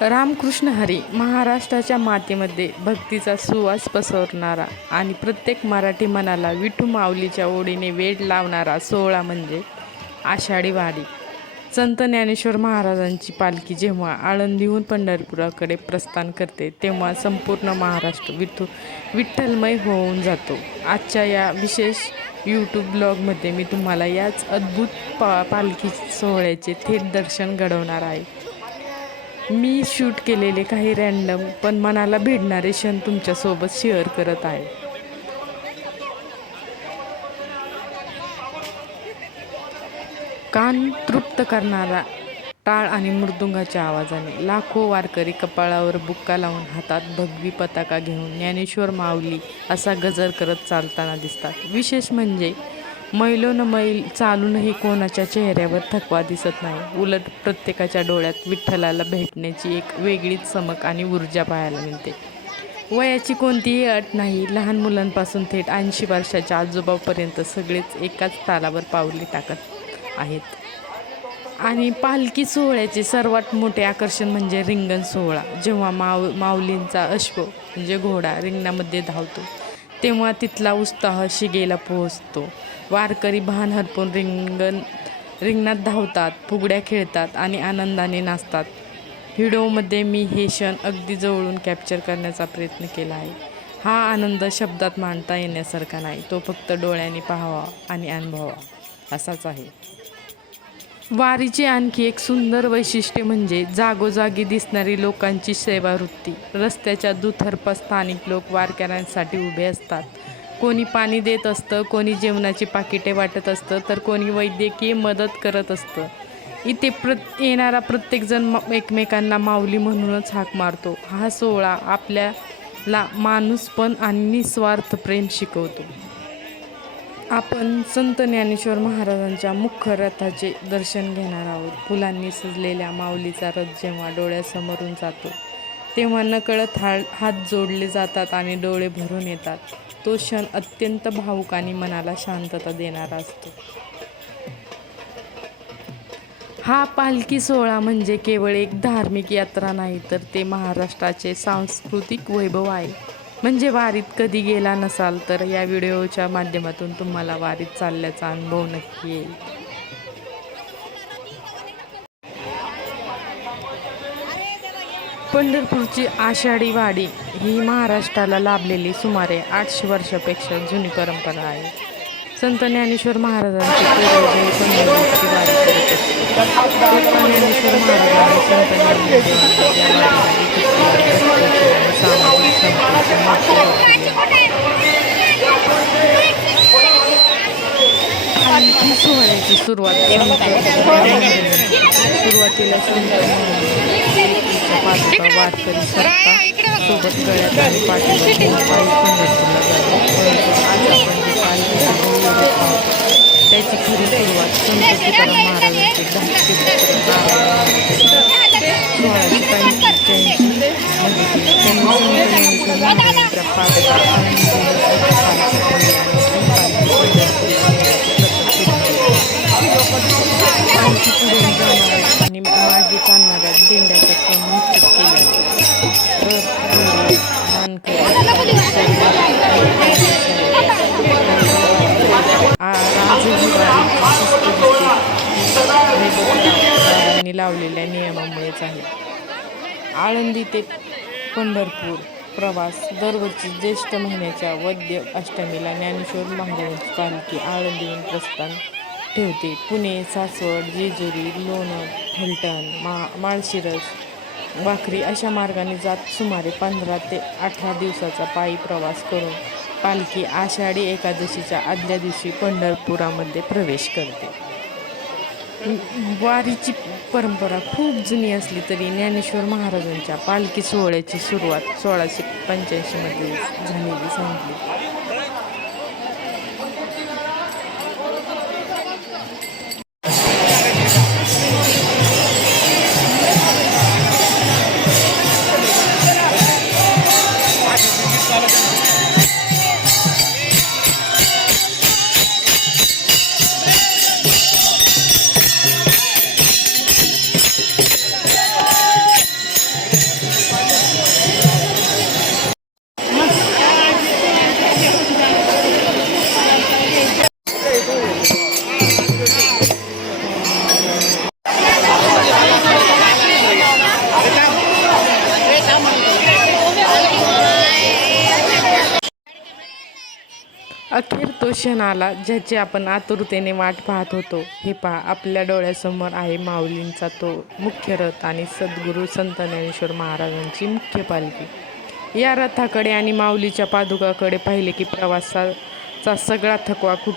रामकृष्ण हरी महाराष्ट्राच्या मातीमध्ये भक्तीचा सुवास पसरवणारा आणि प्रत्येक मराठी मनाला विठू माऊलीच्या ओढीने वेड लावणारा सोहळा म्हणजे आषाढी वारी. संत ज्ञानेश्वर महाराजांची पालखी जेव्हा आळंदीहून पंढरपुराकडे प्रस्थान करते तेव्हा संपूर्ण महाराष्ट्र विठ्ठलमय होऊन जातो. आजच्या या विशेष यूट्यूब ब्लॉगमध्ये मी तुम्हाला याच अद्भुत पालखी सोहळ्याचे थेट दर्शन घडवणार आहे. मी शूट केलेले काही रॅन्डम पण मनाला भिडणारे क्षण तुमच्यासोबत शेअर करत आहे. कान तृप्त करणारा टाळ आणि मृदुंगाच्या आवाजाने लाखो वारकरी कपाळावर बुक्का लावून हातात भगवी पताका घेऊन ज्ञानेश्वर माऊली असा गजर करत चालताना दिसतात. विशेष म्हणजे मैलोनमैल चालूनही कोणाच्या चेहऱ्यावर थकवा दिसत नाही. उलट प्रत्येकाच्या डोळ्यात विठ्ठलाला भेटण्याची एक वेगळीच चमक आणि ऊर्जा पाहायला मिळते. वयाची कोणतीही अट नाही. लहान मुलांपासून थेट 80 वर्षाच्या आजोबापर्यंत सगळेच एकाच तालावर पावले टाकत आहेत. आणि पालखी सोहळ्याचे सर्वात मोठे आकर्षण म्हणजे रिंगण सोहळा. जेव्हा माऊलींचा अश्व म्हणजे घोडा रिंगणामध्ये धावतो तेव्हा तिथला उत्साह शिगेला पोहोचतो. वारकरी भान हरपून रिंगणात धावतात, फुगड्या खेळतात आणि आनंदाने नाचतात. व्हिडिओमध्ये मी हे क्षण अगदी जवळून कॅप्चर करण्याचा प्रयत्न केला आहे. हा आनंद शब्दात मांडता येण्यासारखा नाही, तो फक्त डोळ्यांनी पाहावा आणि अनुभवावा असाच आहे. वारीचे आणखी एक सुंदर वैशिष्ट्य म्हणजे जागोजागी दिसणारी लोकांची सेवावृत्ती. रस्त्याच्या दुतर्फा स्थानिक लोक वारकऱ्यांसाठी उभे असतात. कोणी पाणी देत असतं, कोणी जेवणाची पाकिटे वाटत असतं, तर कोणी वैद्यकीय मदत करत असतं. इथे येणारा प्रत्येकजण एकमेकांना माऊली म्हणूनच हाक मारतो. हा सोहळा आपल्याला माणूसपण आणि निस्वार्थ प्रेम शिकवतो. आपण संत ज्ञानेश्वर महाराजांच्या मुख्य रथाचे दर्शन घेणार आहोत. फुलांनी सजलेल्या माऊलीचा रथ जेव्हा डोळ्यासमोरून जातो तेव्हा नकळत हात जोडले जातात आणि डोळे भरून येतात. तो क्षण अत्यंत भावुक आणि मनाला शांतता देणारा असतो. हा पालखी सोहळा म्हणजे केवळ एक धार्मिक यात्रा नाही, तर ते महाराष्ट्राचे सांस्कृतिक वैभव आहे. म्हणजे वारीत कधी गेला नसाल तर या व्हिडिओच्या माध्यमातून तुम्हाला वारीत चालल्याचा अनुभव नक्की येईल. पंढरपूरची आषाढी वारी ही महाराष्ट्राला लाभलेली सुमारे 800 वर्षापेक्षा जुनी परंपरा आहे. संत ज्ञानेश्वर महाराजांचे पूर्वज पंढरपूरची वारी करत असतात. ज्ञानेश्वर महाराजांनी संत ज्ञानेश्वरांनी या वारीला सामाजिक पालखी सोहळ्याची सुरुवातीला पादुका वारकरी सरता सोबत गळ्यात आणि पाठीवर पंढरपूरला जातो. आज आपण जे पालखीचे भव्य रथ पाहतो त्याची खरी सुरुवात संत तुकाराम महाराजांचे धाकटे पुत्र नारायण 1683 मध्ये त्यांनी संत ज्ञानेश्वर महाराजांच्या पादुका पालखी पुढे जाणाऱ्या आणि मागे चालणाऱ्या दिंड्याचा क्रम निश्चित केला. लावलेल्या नियमामुळेच आहे. आळंदी ते पंढरपूर प्रवास. दरवर्षी ज्येष्ठ महिन्याच्या वद्य अष्टमीला ज्ञानेश्वर महाराजांची पालखी आळंदीहून प्रस्थान ठेवते. पुणे, सासवड, जेजुरी, लोणंद, फलटण, माळशिरस, वाखरी अशा मार्गाने जात सुमारे 15 ते 18 दिवसाचा पायी प्रवास करून पालखी आषाढी एकादशीच्या आदल्या दिवशी पंढरपुरामध्ये प्रवेश करते. वारीची परंपरा खूप जुनी असली तरी ज्ञानेश्वर महाराजांच्या पालखी सोहळ्याची सुरुवात 1685 मध्ये झालेली सांगितली. अखेर तो क्षण आला ज्याची आपण आतुरतेने वाट पाहत होतो. हे पहा, आपल्या डोळ्यासमोर आहे माऊलींचा तो मुख्य रथ आणि सद्गुरू संत ज्ञानेश्वर महाराजांची मुख्य पालखी. या रथाकडे आणि माऊलीच्या पादुकाकडे पाहिले की प्रवासाचा सगळा थकवा कुठल्या